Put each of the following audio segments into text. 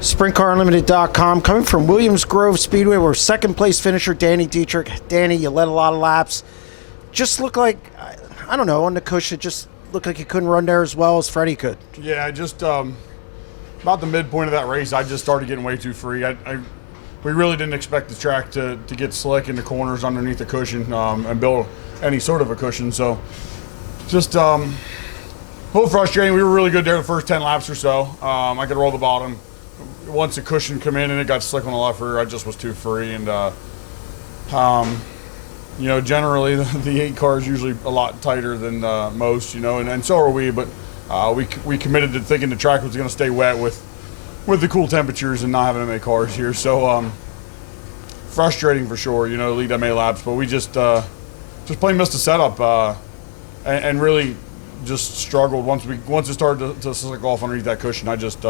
SprintCarUnlimited.com, coming from Williams Grove Speedway, where second place finisher Danny Dietrich. Danny, you led a lot of laps. Just looked like, I don't know, on the cushion, it just looked like you couldn't run there as well as Freddie could. Yeah, just about the midpoint of that race, I just started getting way too free. We really didn't expect the track to get slick in the corners underneath the cushion and build any sort of a cushion. So just a little frustrating. We were really good there the first 10 laps or so. I could roll the bottom. Once the cushion come in and it got slick on the left rear, I just was too free. And, you know, generally the 8 car is usually a lot tighter than most, you know, and so are we. But we committed to thinking the track was going to stay wet with the cool temperatures and not having that many cars here. So frustrating for sure, you know, lead that many laps. But we just plain missed the setup and really just struggled once it started to slick off underneath that cushion. I just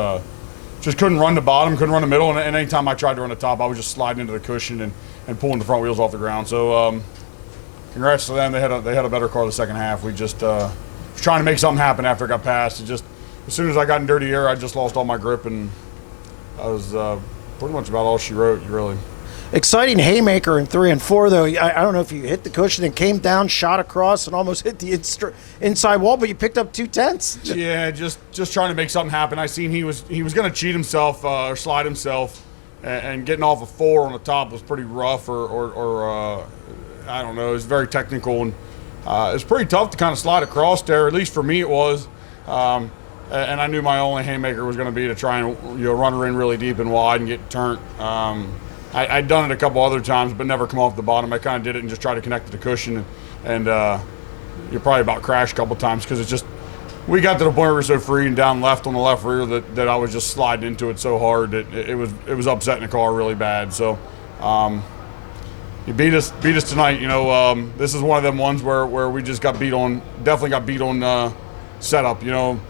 couldn't run the bottom, couldn't run the middle, and anytime I tried to run the top, I was just sliding into the cushion and pulling the front wheels off the ground. So congrats to them. They had a better car the second half. We just was trying to make something happen after it got passed. It just, as soon as I got in dirty air, I just lost all my grip, and I was pretty much about all she wrote, really. Exciting haymaker in 3 and 4, though. I don't know if you hit the cushion and came down, shot across, and almost hit the inside wall, but you picked up 2/10. Yeah, just trying to make something happen. I seen he was going to cheat himself or slide himself, and getting off a 4 on the top was pretty rough, or I don't know. It was very technical, and it was pretty tough to kind of slide across there. At least for me, it was. And I knew my only haymaker was going to be to try and run her in really deep and wide and get turnt. I'd done it a couple other times, but never come off the bottom. I kind of did it and just tried to connect to the cushion, and you're probably about crashed a couple times because it's just, we got to the point where we were so free and down left on the left rear that I was just sliding into it so hard that it was upsetting the car really bad. So you beat us tonight. You know, this is one of them ones where we just got beat on. Definitely got beat on setup. You know,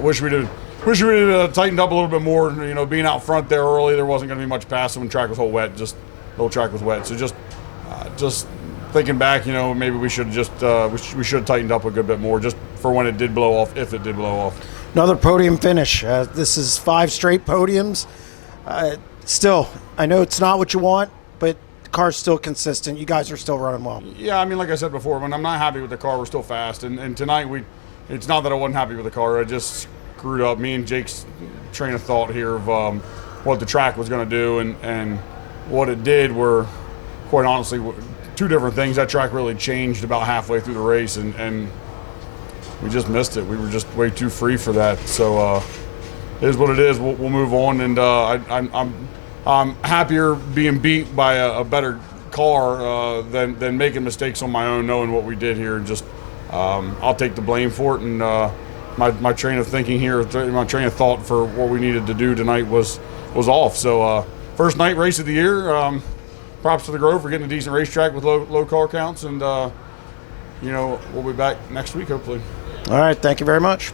wish we'd have tightened up a little bit more. You know, being out front there early, there wasn't going to be much passing when the track was whole wet. Just the whole track was wet. So just thinking back, you know, maybe we should we should have tightened up a good bit more, just for when it did blow off, if it did blow off. Another podium finish. This is 5 straight podiums. Still, I know it's not what you want, but the car's still consistent. You guys are still running well. Yeah, I mean, like I said before, when I'm not happy with the car, we're still fast. And tonight, it's not that I wasn't happy with the car. I just screwed up me and Jake's train of thought here of what the track was going to do, and what it did were, quite honestly, 2 different things. That track really changed about halfway through the race, and we just missed it. We were just way too free for that. So it is what it is. We'll move on, and I'm happier being beat by a better car than making mistakes on my own, knowing what we did here, and just I'll take the blame for it. And my train of thinking here, my train of thought for what we needed to do tonight was off. So first night race of the year. Props to the Grove for getting a decent racetrack with low car counts, and you know, we'll be back next week hopefully. All right, thank you very much.